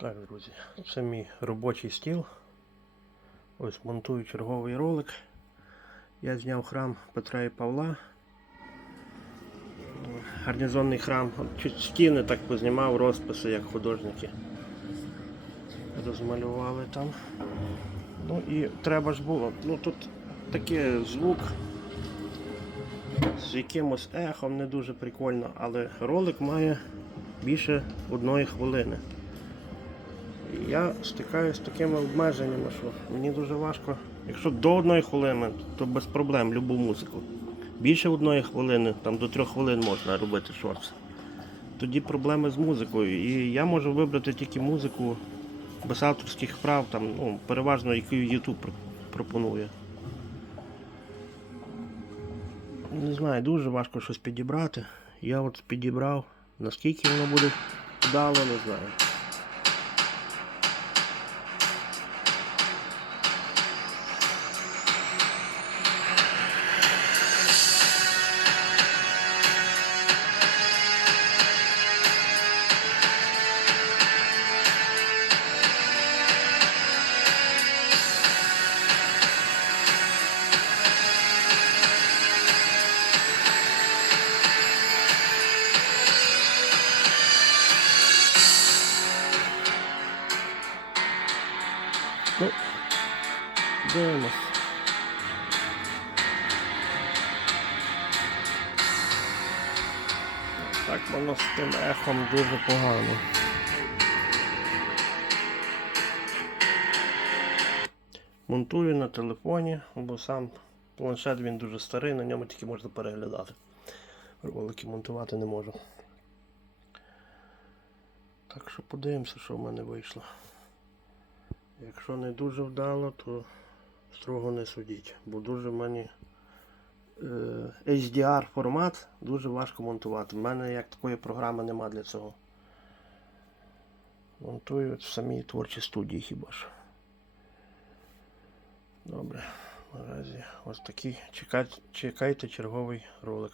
Так, друзі, це мій робочий стіл. Ось монтую черговий ролик. Я зняв храм Петра і Павла. Гарнізонний храм. Стіни так познімав, розписи, як художники. Розмалювали там. Ну і треба ж було. Ну тут такий звук з якимось ехом не дуже прикольно, але ролик має більше одної хвилини. Я стикаюся з такими обмеженнями, що мені дуже важко. Якщо до одної хвилини, то без проблем любу музику. Більше одної хвилини, там до трьох хвилин можна робити шортс. Тоді проблеми з музикою. І я можу вибрати тільки музику без авторських прав, там, ну, переважно яку YouTube пропонує. Не знаю, дуже важко щось підібрати. Я от підібрав. Наскільки воно буде вдало, не знаю. Ну, дивимось. Так воно з тим ехом дуже погано. Монтую на телефоні, бо сам планшет він дуже старий, на ньому тільки можна переглядати. Ролики монтувати не можу. Так що подивимося, що в мене вийшло. Якщо не дуже вдало, то строго не судіть, бо дуже мені е, HDR формат дуже важко монтувати. У мене як такої програми нема для цього. Монтую в самій творчій студії хіба що. Добре, наразі ось такий. Чекайте черговий ролик.